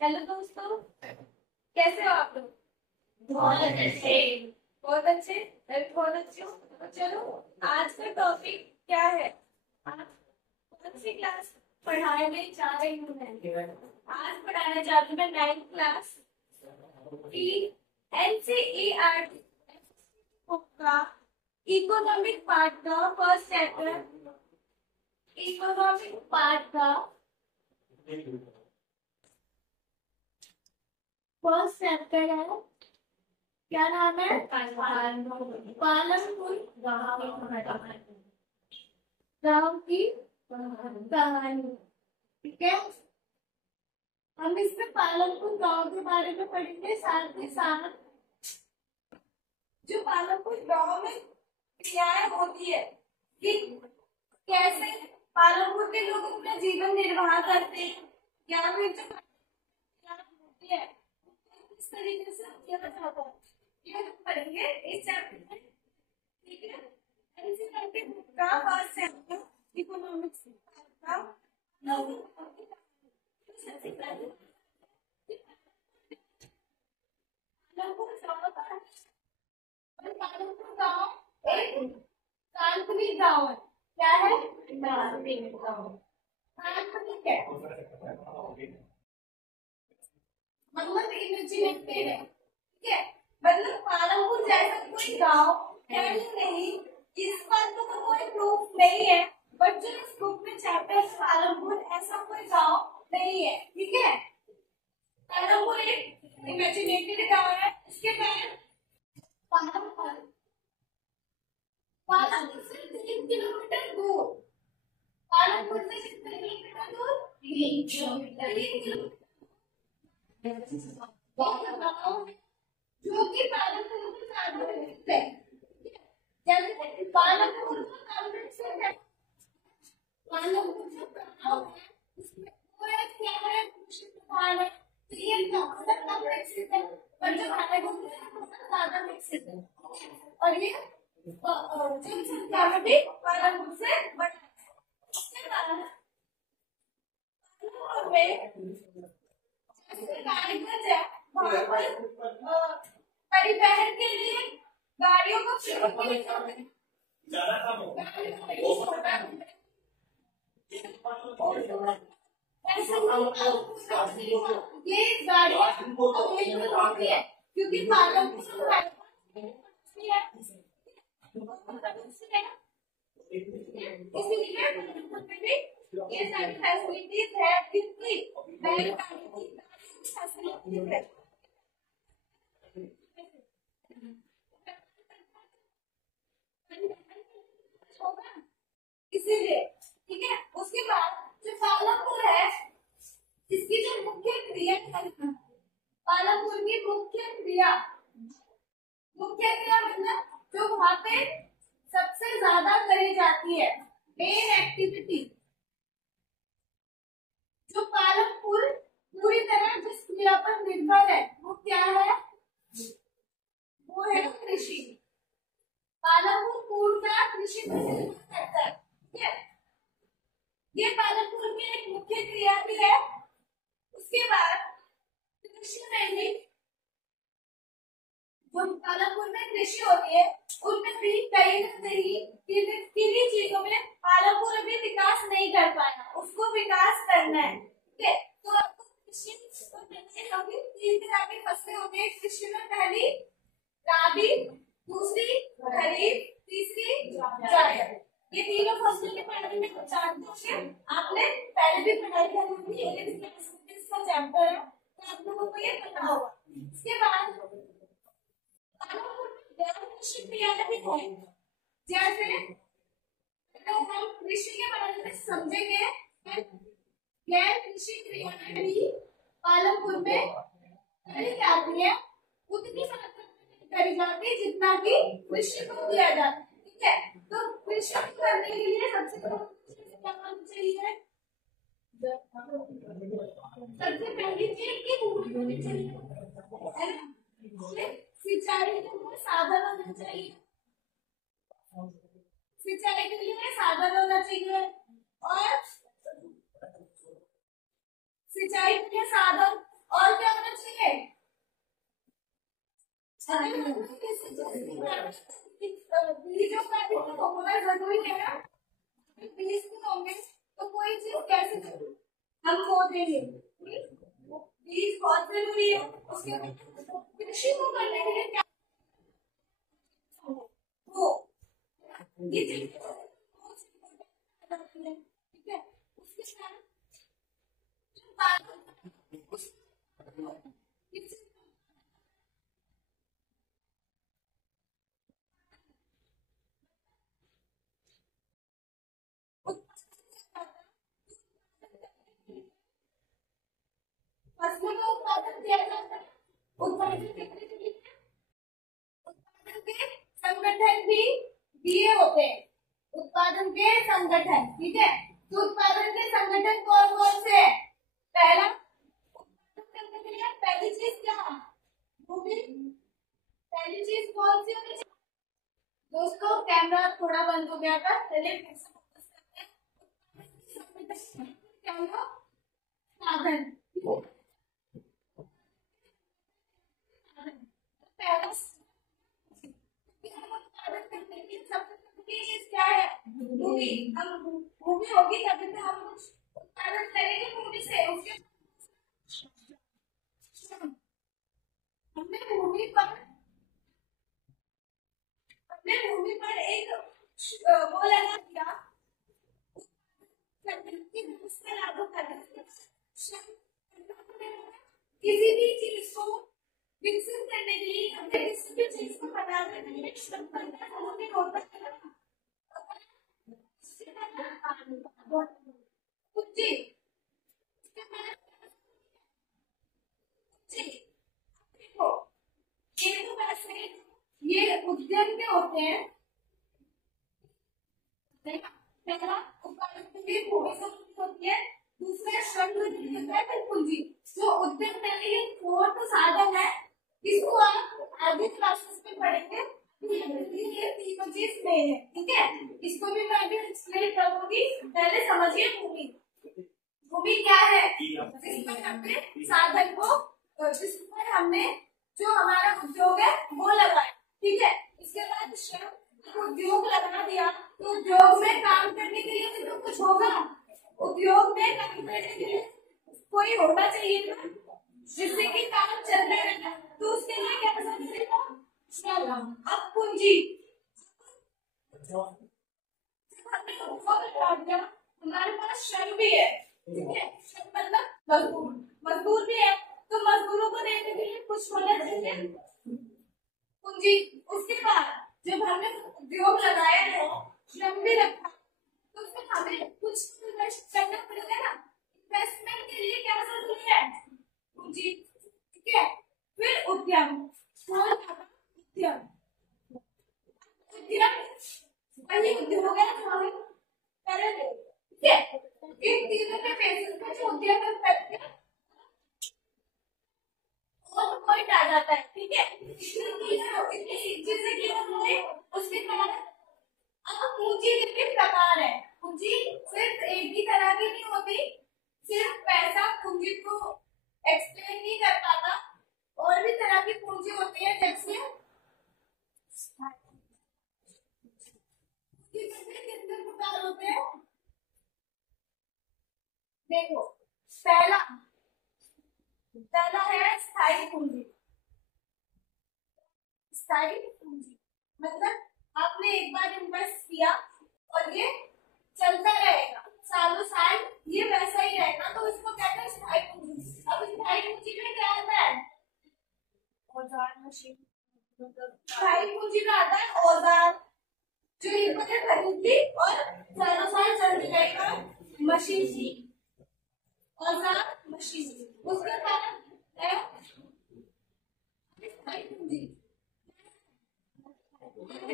Hello दोस्तों, कैसे हो आप लोग? बहुत अच्छे। बहुत अच्छे। मैं भी बहुत अच्छी हूँ। तो चलो, आज का टॉपिक क्या है? आज कौन सी क्लास पढ़ाने जा रही हूँ मैं? आज पढ़ाने जा रही हूँ मैं 9th क्लास की एनसीईआरटी बुक का इकोनॉमिक पार्ट का फर्स्ट चैप्टर। इकोनॉमिक पार्ट का फर्स्ट चैप्टर है। क्या नाम है? पालनपुर गांव की कहानी। ठीक है, हम इसमें पालनपुर गांव के बारे में पढ़ेंगे, साथ ही साथ जो पालनपुर गांव में क्रियाएं होती है कि कैसे पालनपुर के लोग अपना जीवन निर्वाह करते हैं, या फिर जो क्रियाएं होती है किस तरीके से किया जाता है, ये हम पढ़ेंगे इस चैप्टर में। ठीक है, एनसीईआरटी बुक का फर्स्ट चैप्टर इकोनॉमिक्स का सबसे पहले पालनपुर गांव एक काल्पनिक गांव है। क्या है? काल्पनिक गांव। काल्पनिक है मतलब इमेजिनेटेड है। ठीक है, मतलब पालनपुर जैसा कोई गांव है ही नहीं, इस बात का तो कोई प्रूफ नहीं है। बट जो इस बुक में चैप्टर पालनपुर, ऐसा कोई गांव नहीं है। ठीक है, पालनपुर एक इमेजिनेटेड गांव है। इसके बाद पालनपुर पालनपुर से 3 किलोमीटर दूर, पालनपुर से कितने किलोमीटर दूर? 3 किलोमीटर। जो कि पालनपुर के साथ है। जैसे पालनपुर का कांग्रेस से है, पालनपुर जो गांव है उसमें पूरा क्या है, कृषि प्रधान है। तो ये ज्यादा विकसित है, पर जो पालनपुर है बहुत ज्यादा विकसित है। और ये जनसंख्या में भी पालनपुर से बड़ा है। उसके बाद पालनपुर में रानीगंज है, वहाँ पर परिवहन के लिए गाड़ियों को ये गाड़ियाँ अवेलेबल होती है क्योंकि पालनपुर है। इसीलिए पालनपुर में भी ये सारी फैसिलिटीज है, कितनी फैसिलिटीज है। इसीलिए ठीक है। उसके बाद जो पालनपुर है, इसकी जो मुख्य क्रिया है, पालनपुर की मुख्य क्रिया मतलब जो वहां पे सबसे ज्यादा करी जाती है, मेन एक्टिविटी, जो पालनपुर पूरी तरह जिस क्रिया पर निर्भर है वो क्या है? वो है कृषि। पालनपुर पूर्णतः कृषि पर निर्भर करता है। ठीक है, ये पालनपुर की एक मुख्य क्रिया भी है। उसके बाद कृषि में भी, जो पालनपुर में कृषि होती है उनमें भी कहीं ना कहीं किन्हीं चीजों में पालनपुर अभी विकास नहीं कर पाया, उसको विकास करना है। ठीक है, तो आपको कृषि होगी 3 तरह की फसलें होती है कृषि में। पहली राबी, दूसरी खरीफ, तीसरी जायद। ये तीनों फसलों के बारे में कुछ जानते होंगे, आपने पहले भी पढ़ाई करी होगी, इसका चैप्टर है तो आप लोगों को ये पता होगा। इसके बाद कृषि क्रियाएं भी है, जैसे तो हम कृषि के बारे में समझेंगे। गैर कृषि क्रियाएं भी पालनपुर में करी जाती है, उतनी मात्रा में करी जाती है जितना कि कृषि को किया जाता है। ठीक है, तो कृषि करने के लिए सबसे पहले क्या करना चाहिए? सबसे पहली चीज की भूमि होनी चाहिए, सिंचाई के लिए साधन होना चाहिए, सिंचाई के लिए साधन होना चाहिए। और सिंचाई के लिए साधन बीजों का भी तो होना जरूरी है ना, बीज नहीं होंगे तो कोई चीज कैसे हम खो देंगे। बीज बहुत जरूरी है। उसके कृषि को करने के लिए क्या हो, ये चीज ठीक है। उसके साथ फसलों का उत्पादन किया जाता है। उत्पादन के संगठन भी दिए होते हैं। उत्पादन के संगठन, ठीक है। तो उत्पादन के संगठन कौन कौन से है? पहला, उत्पादन करने के लिए पहली चीज क्या, भूमि। पहली चीज कौन सी होनी चाहिए? दोस्तों कैमरा थोड़ा बंद हो गया था, चलिए फिर से फोकस करते हैं। कैमरा साधन, पहला चीज क्या है? भूमि। हम भूमि होगी तभी तो हम कुछ उत्पादन करेंगे भूमि से। उसके हमने भूमि पर एक वो लगा दिया, लागू कर किसी भी चीज को विकसित करने के लिए, हमें किसी भी चीज को बनाने के लिए श्रम करना जरूरी होता है। पूंजी, देखो ये तो वैसे ये उद्यम के होते हैं। पहला उत्पादन के लिए भूमि जरूरत होती है, दूसरा श्रम जरूरी होता है, फिर पूंजी। जो उद्यम के लिए फोर्थ साधन है, इसको आप आगे क्लासेस में पढ़ेंगे। ये तीनों चीज मेन है, ठीक है। इसको भी मैं अभी एक्सप्लेन करूंगी। पहले समझिए भूमि। भूमि क्या है? जिस पर हमने साधन को, जिस पर हमने जो हमारा उद्योग है वो लगाया, ठीक है। इसके बाद श्रम, उद्योग लगा दिया तो उद्योग में काम करने के लिए तो कुछ होगा। उद्योग में काम करने के लिए कोई होना चाहिए ना, जिससे कि काम चलने लगे। तो उसके लिए क्या जरूरी है? श्रम। अब पूंजी, हमारे पास श्रम भी है, ठीक है। श्रम मतलब मजदूर, मजदूर भी है, तो मजदूरों को देने के लिए कुछ होना चाहिए, पूंजी। उसके बाद जब हमने उद्योग लगाया है, श्रम भी रखा, तो उसमें हमें कुछ इन्वेस्ट करना पड़ेगा ना। इन्वेस्टमेंट के लिए क्या जरूरी है? पूंजी, ठीक है। फिर उद्यम, उद्यम, उद्यम वही उद्योग है जो हम करेंगे, ठीक है। इन तीनों के बेसिस पे जो उद्यम करते हैं और पॉइंट आ जाता है, ठीक है। इतनी चीजें क्लियर हो गई। उसके बाद अब पूंजी के प्रकार है। पूंजी सिर्फ एक ही तरह की नहीं होती, सिर्फ पैसा पूंजी को एक्सप्लेन नहीं कर पाता, और भी तरह की पूंजी होती है। जैसे कितने प्रकार होते हैं? देखो, पहला है स्थायी पूंजी। स्थायी पूंजी मतलब आपने एक बार इन्वेस्ट किया और ये चलता रहेगा सालों साल, ये वैसा ही रहेगा, तो इसको कहते हैं स्थायी पूंजी। अब स्थायी पूंजी में क्या आता है? औजार, मशीन। स्थायी पूंजी में आता है औजार, जो इनको खरीदी और सालों साल चलती रहेगा, मशीन सी, औजार, मशीन। उसके कारण है स्थायी पूंजी।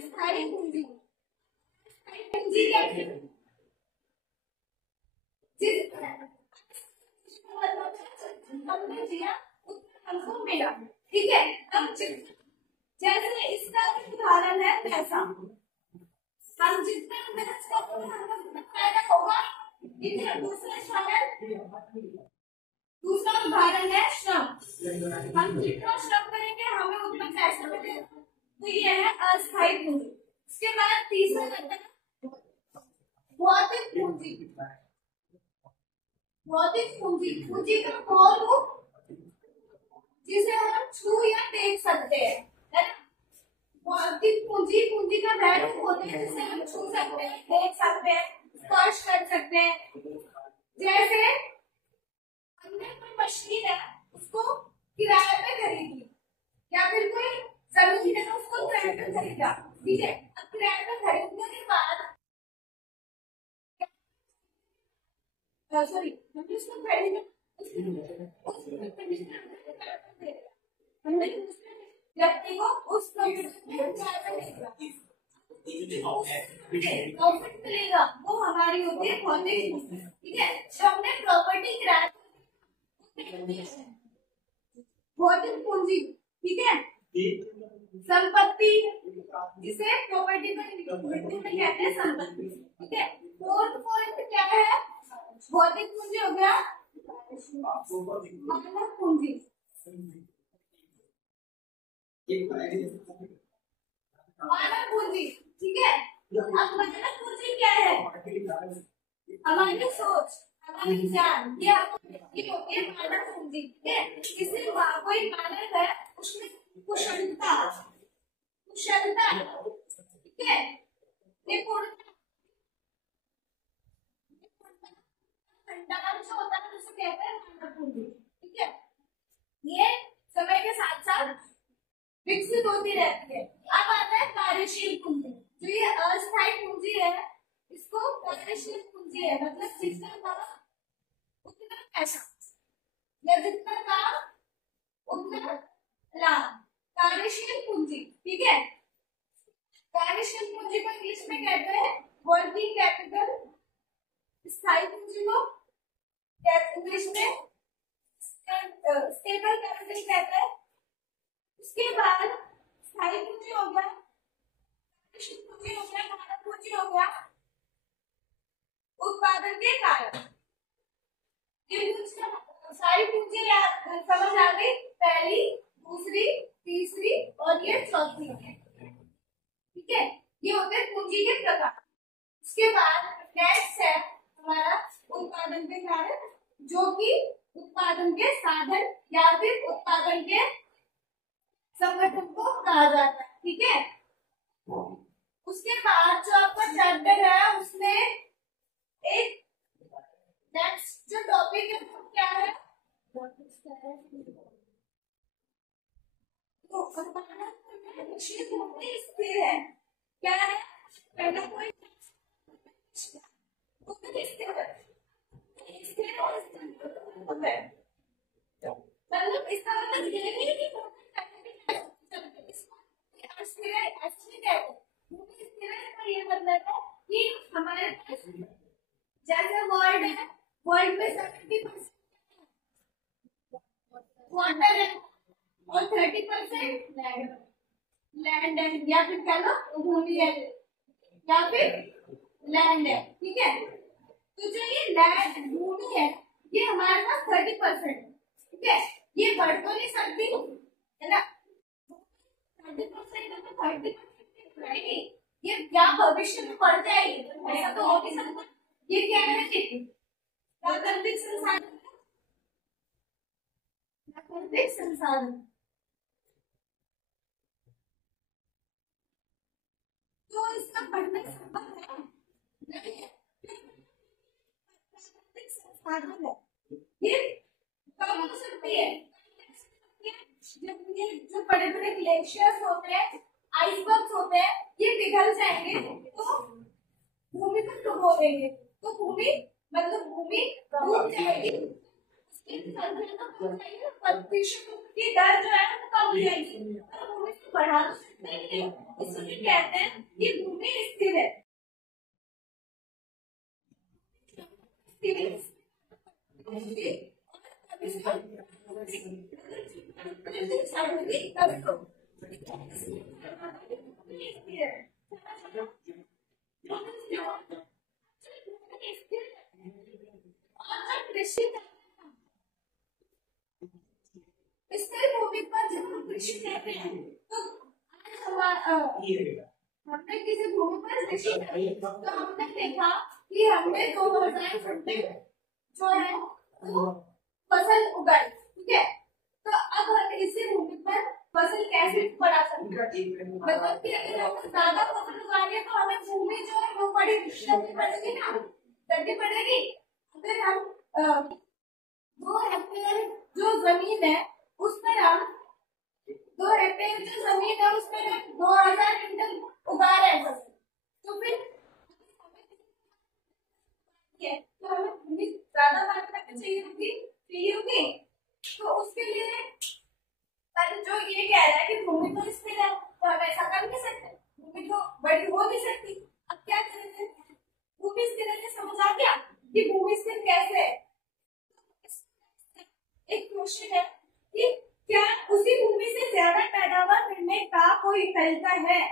स्थायी पूंजी, स्थायी पूंजी क्या है? हमने दिया उतना हमको मिला, ठीक है। अब जैसे इसका उदाहरण है पैसा, हम जितना मेहनत करते हैं हमको उतना फायदा होगा। दूसरा उदाहरण है श्रम। हम जितना श्रम करेंगे हमें उतना ऐसा मिलेगा, तो ये है अस्थायी पूंजी। उसके बाद तीसरा आता है भौतिक पूंजी। भौतिक पूंजी, पूंजी का वो रूप जिसे हम छू या देख सकते हैं, है ना। भौतिक पूंजी, पूंजी का वह रूप होता है जिसे हम छू सकते हैं, देख सकते हैं, स्पर्श कर सकते हैं। जैसे हमने कोई मशीन है, उसको किराए पे खरीदी, या फिर कोई जमीन है उसको किराए पे खरीदा, ठीक है। अब किराए पे खरीदने के बाद सॉरी हमने उसको खरीदा, हमने व्यक्ति को उस प्रॉफिट मिलेगा, वो हमारी होती है भौतिक पूंजी, ठीक है। जब हमने प्रॉपर्टी किराए भौतिक पूंजी, ठीक है। संपत्ति, जिसे प्रॉपर्टी में हिंदी में कहते हैं संपत्ति, ठीक है। फोर्थ पॉइंट क्या है, भौतिक पूंजी हो गया मानव पूंजी। मानव पूंजी, ठीक है। अब मानव पूंजी क्या है, हमारी सोच, हमारी ज्ञान, ये होती है मानव पूंजी, ठीक है। किसी कोई मानव है, उसमें कुशलता, कुशलता, ठीक है, निपुणता, भंडार जो होता है उसे कहते हैं मानव पूंजी, ठीक है। ये समय के साथ साथ विकसित होती रहती है। अब आता है कार्यशील पूंजी, जो ये अस्थायी पूंजी है, इसको कार्यशील पूंजी है, मतलब जितना काम उतना पैसा, या जितना काम उतना लाभ, कार्यशील पूंजी, ठीक है। कार्यशील पूंजी को इंग्लिश में कहते हैं वर्किंग कैपिटल। स्थायी पूंजी को इंग्लिश में स्टेबल कैपिटल कहते हैं। उसके बाद स्थायी पूंजी हो गया, कार्यशील पूंजी हो गया, मानव पूंजी हो गया, उत्पादन के कारण। ये सारी पूंजी समझ आ गई, पहली, दूसरी, तीसरी और ये चौथी, ठीक है। ये होते हैं पूंजी के प्रकार। उसके बाद नेक्स्ट है हमारा उत्पादन के कारण, जो कि उत्पादन के साधन या फिर उत्पादन के संगठन को कहा जाता है, ठीक है। उसके बाद जो आपका चैप्टर है उसमें एक नेक्स्ट जो टॉपिक है वो क्या है, तो स्थिर है, क्या है, पहले कोई मतलब इसका मतलब ये नहीं कि ये मतलब है कि हमारे पास जैसे वर्ल्ड है, वर्ल्ड में 70% वाटर है और 30% लैंड है, या फिर कह लो भूमि है, या फिर लैंड है, ठीक है। तो जो ये लैंड भूमि है, ये हमारे पास 30%, ठीक है। ये बढ़ तो नहीं सकती, है ना। 30% तो 30% नहीं, ये क्या भविष्य में बढ़ जाएगी, ऐसा तो हो नहीं सकता। ये क्या है, प्राकृतिक संसाधन, प्राकृतिक संसाधन। तो इसका बढ़ना संभव है नहीं है, प्राकृतिक संसाधन है, ये कम हो सकती है। जब ये जो बड़े बड़े ग्लेशियर्स होते हैं, आइसबर्ग्स होते हैं, ये पिघल जाएंगे तो भूमि को डुबो देंगे, तो भूमि मतलब भूमि डूब जाएगी, उसकी प्रतिशत की दर जो है वो कम हो जाएगी, भूमि को बढ़ा तो सकते हैं, इसलिए कहते हैं कि भूमि स्थिर है। स्थिर भूमि पर जब हम कृषि करते हैं तो हमने किसी भूमि पर कृषि करी, तो हमने देखा कि हमने 2000 घंटे जो है वो फसल उगाई, ठीक है। तो अब हम इसी भूमि पर फसल कैसे बढ़ा सकते हैं, मतलब कि अगर हम ज्यादा फसल उगा रहे हैं तो हमें भूमि जो है वो बड़ी करनी पड़ेगी ना, करनी पड़ेगी। अगर हम 2 हेक्टेयर जो जमीन है उस पर हम 2 हेक्टेयर जो जमीन है उस पर 2000 क्विंटल उगा रहे हैं फसल, तो फिर तो हमें भूमि ज्यादा मात्रा में चाहिए होगी। तो उसके लिए पर जो ये कह रहा है कि भूमि तो स्थिर है, तो हम ऐसा कर नहीं सकते, भूमि तो बड़ी हो नहीं सकती। अब क्या करेंगे, भूमि स्थिर है, समझ आ गया कि भूमि स्थिर कैसे है। एक क्वेश्चन है कि क्या उसी भूमि से ज्यादा पैदावार मिलने का कोई तरीका है,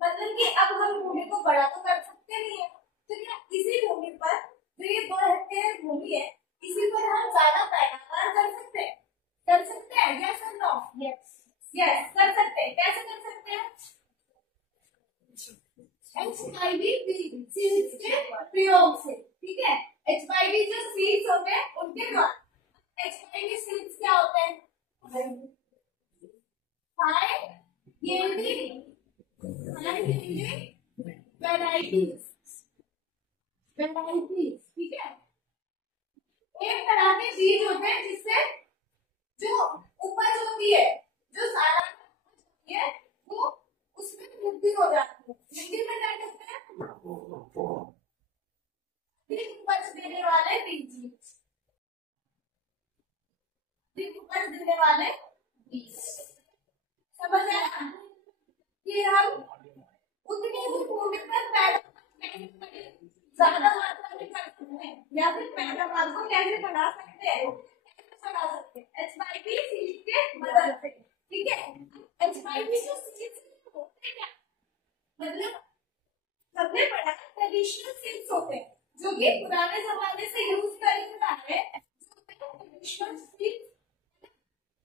मतलब कि अब हम भूमि को बड़ा तो कर सकते नहीं है, तो क्या इसी भूमि पर जो ये 2 हेक्टेयर भूमि है इसी पर हम ज्यादा पैदावार कर सकते हैं, यस और नो? यस कर सकते हैं। कैसे कर सकते हैं? HYV सीड्स के प्रयोग से, ठीक है। HYV जो सीड्स होते हैं उनके द्वारा। HYV सीड्स क्या होते हैं? हाई यील्डिंग वैरायटीज, ठीक है। एक तरह के बीज होते हैं जिससे जो उपज होती है, जो सारा होती है वो उसमें वृद्धि हो जाती है। वृद्धि में क्या कहते हैं? उपज देने वाले बीज, उपज देने वाले बीज। समझ आया कि हम उतनी ही भूमि पर ज्यादा मात्रा में कर सकते हैं, या फिर पैदावार को कैसे बढ़ा सकते हैं, HYV सीड के मदद से, ठीक है। HYV जो सीड्स होते हैं मतलब सबने पढ़ा ट्रेडिशनल सीड्स होते हैं जो कि पुराने जमाने से यूज करके आ रहे हैं, ट्रेडिशनल सीड्स।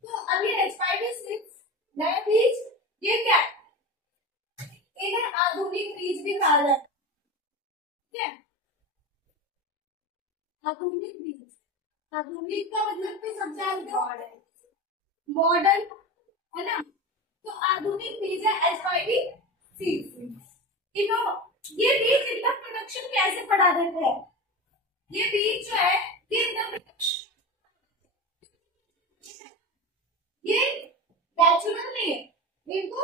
तो अभी HYV सीड्स नए बीज, ये क्या है, इन्हें आधुनिक बीज भी कहा जाता है, ठीक है। आधुनिक बीज, आधुनिक का मतलब तो सब जानते हो, मॉडर्न, है ना। तो आधुनिक बीज है HYV सीड्स। ये बीज इनका प्रोडक्शन कैसे बढ़ा देते हैं, ये बीज जो है ये इनका प्रोडक्शन ये नेचुरल नहीं है, इनको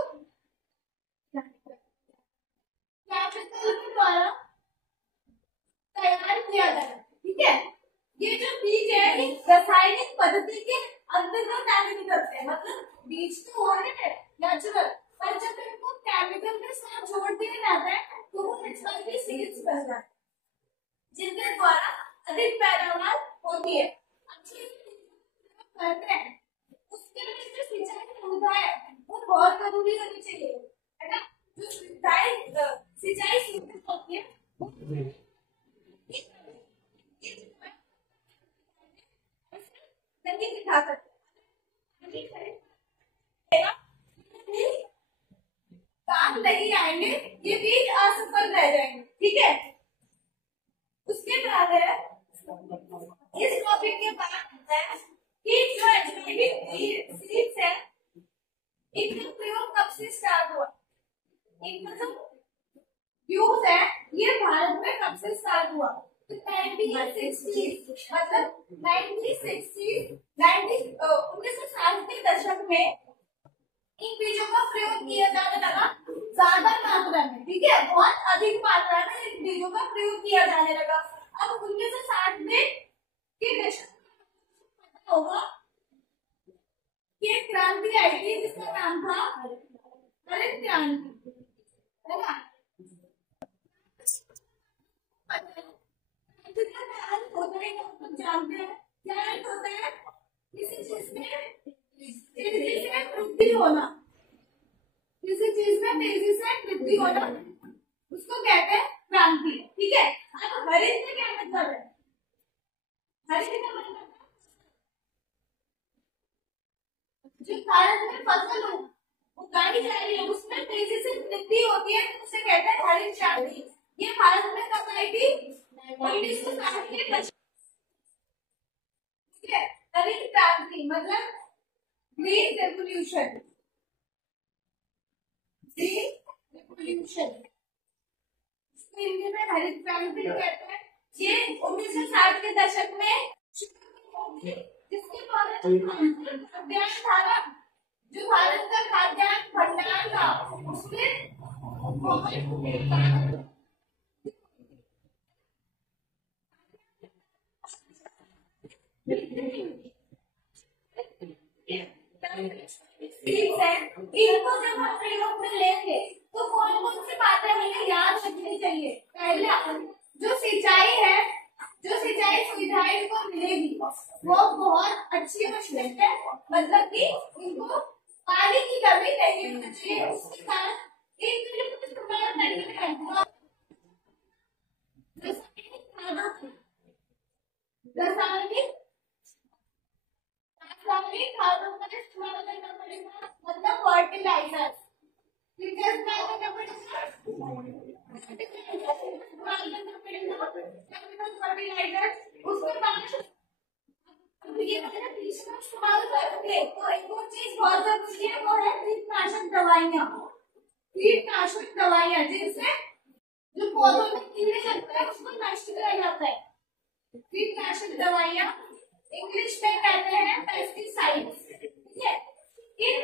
केमिकल के द्वारा तैयार किया जाता है, ठीक है। ये जो बीज है ये रासायनिक पद्धति के अंतर्गत आगे निकलते हैं, मतलब बीज तो हो रहे हैं नेचुरल, पर जब इनको केमिकल के साथ जोड़ दिया जाता है तो वो HYV सीड्स बन जाते हैं जिनके द्वारा अधिक पैदावार होती है। अच्छी करते हैं उसके लिए जो सिंचाई सुविधा है वो बहुत जरूरी होनी चाहिए, है ना। जो सिंचाई सुविधा होती है नहीं दिखा सकते, काम नहीं आएंगे, ये बीज असफल रह जाएंगे, ठीक है। उसके बाद है इस टॉपिक के बाद आता है कि जो HYV सीड्स है इनका प्रयोग कब से स्टार्ट हुआ, इनका जो यूज है ये भारत में कब से स्टार्ट हुआ, तो 1960 मतलब 1960 के दशक में इन बीजों का प्रयोग किया जाने लगा ज्यादा मात्रा में, ठीक है। बहुत अधिक मात्रा में इन बीजों का प्रयोग किया जाने लगा। अब 1960 में के दशक होगा कि एक क्रांति आई थी जिसका नाम था हरित क्रांति, है ना। जानते हैं क्या होता है, किसी चीज में तेजी से वृद्धि होना, किसी चीज में तेजी से वृद्धि होना उसको कहते हैं क्रांति, ठीक है। अब हरित में क्या मतलब है, हरित का मतलब जो भारत में फसल हो उगाई जा रही है उसमें तेजी से वृद्धि होती है तो उसे कहते हैं हरित क्रांति। ये भारत में कब आई थी? 1960 के दशक। ठीक है, हरित क्रांति मतलब green revolution. Green revolution Hindi में हरित क्रांति कहते हैं। ये 1960 के दशक में जिसके द्वारा खाद्यान्न था ना, जो भारत का खाद्यान्न भंडार था उसमें इनको जब हम प्रयोग में लेंगे तो कौन कौन सी बातें हमें याद रखनी चाहिए? पहला, जो सिंचाई है, जो सिंचाई सुविधाएं इनको मिलेगी वो बहुत अच्छी और श्रेष्ठ है, मतलब कि इनको पानी की कमी नहीं होनी चाहिए। उसके साथ इनको इस्तेमाल करने में रासायनिक खादों का इस्तेमाल करना पड़ेगा, मतलब फर्टिलाइजर्स। उसके बाद ये इस्तेमाल करेंगे तो एक और चीज बहुत जरूरी है, वो है कीटनाशक दवाइयाँ। कीटनाशक दवाइयाँ जिनसे जो पौधों में कीड़े लगते हैं उसको नष्ट किया जाता है। कीटनाशक दवाइयाँ इंग्लिश में कहते हैं पेस्टिसाइड्स। ठीक है, इन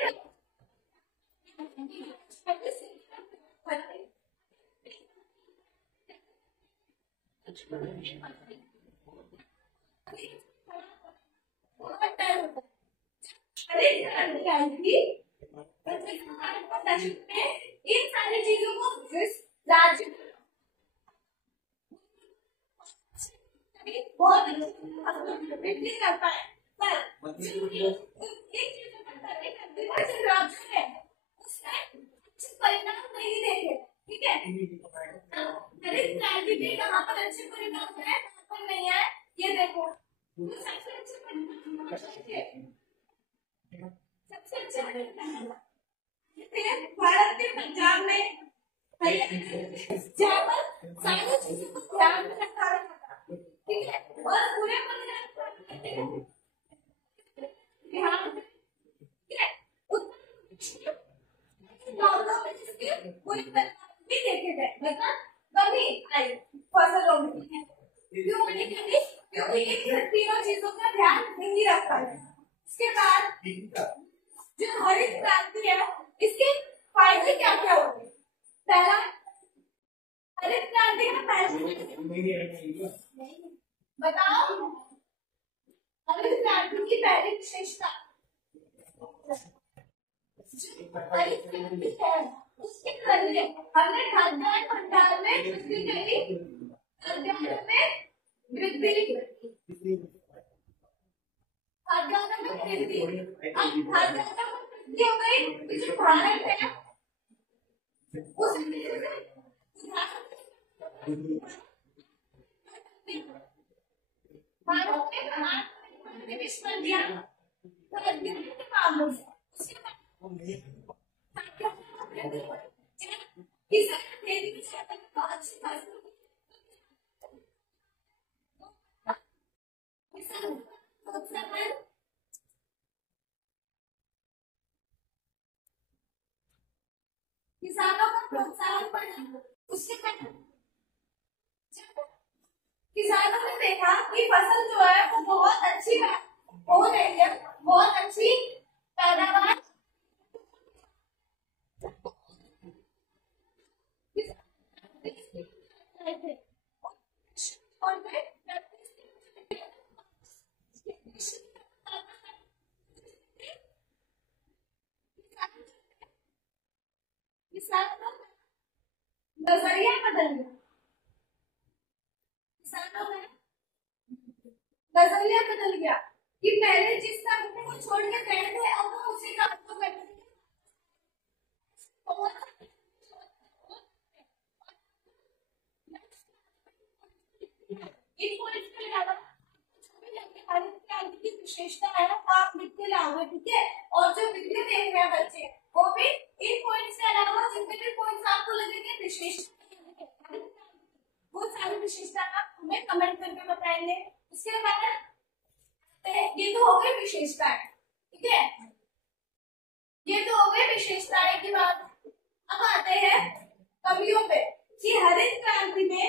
इन सारी चीजों को राज्य बहुत वृद्धि करता है, पर राज्य है उसमें परिणाम नहीं देखे। ठीक है, हरित क्रांति के कहाँ पर अच्छे परिणाम है, कहाँ पर नहीं है, ये देखो। तो सबसे अच्छे परिणाम सबसे अच्छे परिणाम भारत के पंजाब में जहाँ पर सारी चीजों को ध्यान में रखा रहा था। ठीक है, और पूरे ध्यान कोई भी देखे गए, मतलब कमी आई फसलों में। क्यों बनी कमी? क्योंकि इन तीनों चीजों का ध्यान नहीं रखा है। इसके बाद जो हरित क्रांति है इसके फायदे क्या क्या होंगे? पहला, हरित क्रांति का पहला बताओ, हरित क्रांति की पहली विशेषता हरित क्रांति है उसके जरिए हमने खाद्यान्न भंडार में वृद्धि करी, खाद्यान्न में वृद्धि, खाद्यान्न में वृद्धि। अब खाद्यान्न में वृद्धि हो गई, जो भारत है उस भारत ने विश्व कर दिया के मामलों से। किसानों को प्रोत्साहन बढ़ाना। उसके बाद किसानों ने देखा कि फसल जो है वो बहुत अच्छी हो रही है, बहुत अच्छी पैदावार नजरिया बदल गया। किसानों में नजरिया बदल गया कि पहले जिस काम को छोड़ के गए थे अब वो उसी काम को करते हैं। इन पॉलिटिकल हरित क्रांति की विशेषता है, आप लिख के लाओगे। ठीक है, और जो वीडियो देख रहे हैं बच्चे वो भी जितने भी पॉइंट्स आपको लगेंगे विशेषता, वो सारी विशेषता आप हमें कमेंट करके बताएंगे। उसके बाद ये तो हो गई विशेषताएं, ठीक है, ये तो हो गई विशेषताएं की बात। अब आते हैं कमियों पे कि हरित क्रांति में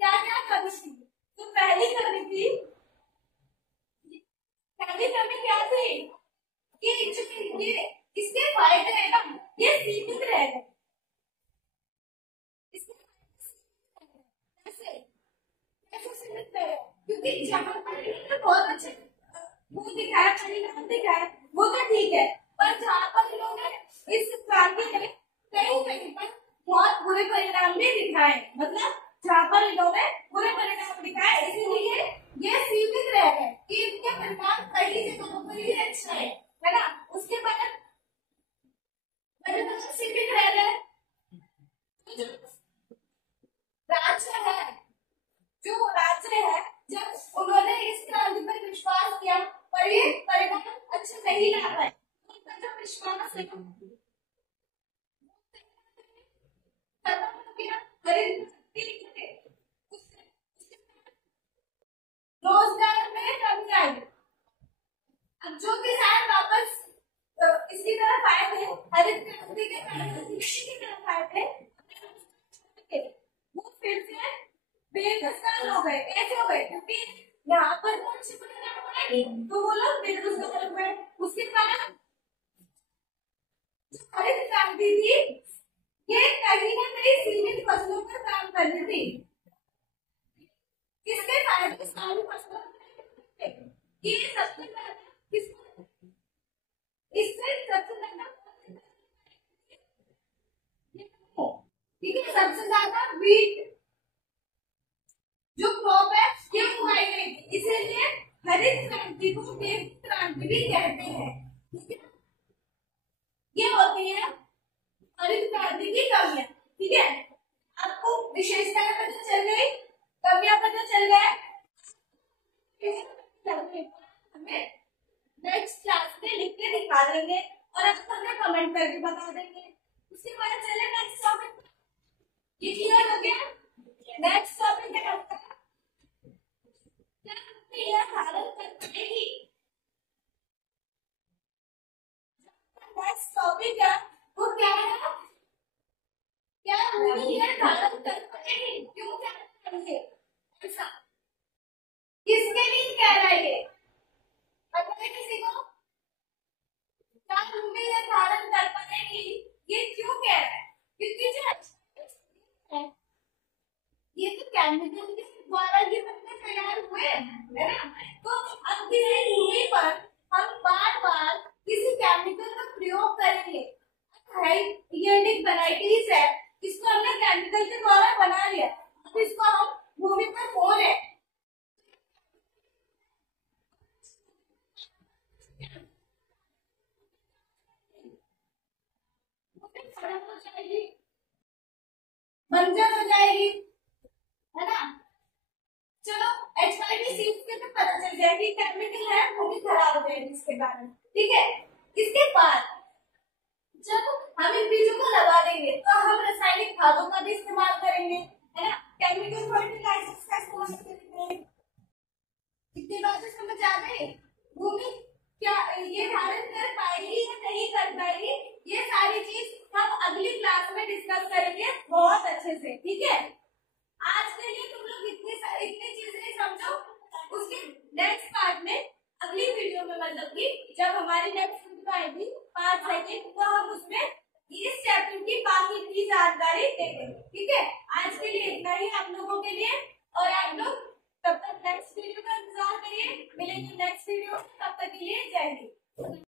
क्या क्या कमी थी। तो पहली कमी थी, पहली कमी क्या थी कि जो ये इसके फायदे है ना ये सीमित रह गए। ऐसे सीमित रहे क्योंकि जहां पर बहुत अच्छे वो दिखाया, परिणाम दिखाया, वो तो ठीक है, पर जहां पर इन्होंने इस क्रांति में कहीं कहीं पर बहुत बुरे परिणाम भी दिखाए, मतलब जहां पर इन्होंने बुरे परिणाम दिखाए इसीलिए ये सीमित रह गए कि इनके परिणाम कई जगहों पर ही अच्छा है ना। उसके बाद सीमित रह गए। राज्य है, जो राज्य है, जब उन्होंने इस क्रांति पर विश्वास किया पर ये परिणाम अच्छे नहीं ला पाए, उनका जो विश्वास है रोजगार में कमी आई। अब जो किसान वापस इसकी तरफ आए थे, हरित क्रांति के कारण कृषि की तरफ आए थे, वो फिर से बेरोजगार हो गए। कैसे हो गए? क्योंकि यहाँ पर अच्छी परिणाम आएगी तो वो लोग बेरोजगार हो गए। उसके कारण जो हरित क्रांति थी ये कहीं ना कहीं सीमित फसलों पर काम करती थी। किसके फायदे? सारी फसलों ये सबसे ज्यादा इससे सबसे ज्यादा ठीक है, सबसे ज्यादा वीट जो क्रॉप है ये उगाई गई थी, इसीलिए हरित क्रांति को वीट क्रांति भी कहते हैं। ठीक है, ये होती है हरित क्रांति की कमियां। ठीक है, आपको विशेषताएं पता चल गई, कमियां पता चल गए। हमें नेक्स्ट क्लास में लिख के दिखा देंगे और आप हमें कमेंट करके बता देंगे। उसके बाद चले नेक्स्ट टॉपिक। ये क्लियर हो गया? नेक्स्ट टॉपिक है आपका क्या धारण कर पाएगी। नेक्स्ट टॉपिक है वो क्या है? क्या भूमि है धारण कर पाएगी? क्यों क्या करेंगे ऐसा? किसके लिए कह रहा है ये? पता है किसी को? क्या भूमि है धारण कर पाएगी ये क्यों कह रहा है? क्योंकि जो है ये तो केमिकल के द्वारा ये पत्ते तैयार हुए है ना। तो अब किसी भूमि पर हम बार बार किसी केमिकल का प्रयोग करेंगे, हाइड्रोनिक वैरायटीज है, इसको हमने केमिकल के द्वारा बना लिया, अब इसको हम भूमि पर बो रहे हैं। बंजर हो जाएगी है ना। चलो HYP सीट से तो पता चल गया कि केमिकल है भूमि खराब हो जाएगी इसके कारण। ठीक है, इसके बाद जब हम इन बीजों को लगा देंगे तो हम रासायनिक खादों का भी इस्तेमाल करेंगे है ना, केमिकल फर्टिलाइजर्स का इस्तेमाल करेंगे। इतनी बातें समझ आ गई? भूमि क्या ये धारण कर पाएगी या नहीं कर पाएगी, ये सारी चीज हम अगली क्लास में डिस्कस करेंगे बहुत अच्छे से। ठीक है, आज के लिए तुम लोग इतनी चीजें समझो, उसके नेक्स्ट पार्ट में अगली वीडियो में मतलब कि जब हमारी नेक्स्ट वीडियो आएगी 5 सेकंड तो हम उसमें इस चैप्टर की बाकी की जानकारी देंगे। ठीक है, आज के लिए इतना ही आप लोगों के लिए, और आप लोग तब तक नेक्स्ट वीडियो का इंतजार करिए। मिलेंगे नेक्स्ट वीडियो, तब तक के लिए जय हिंद।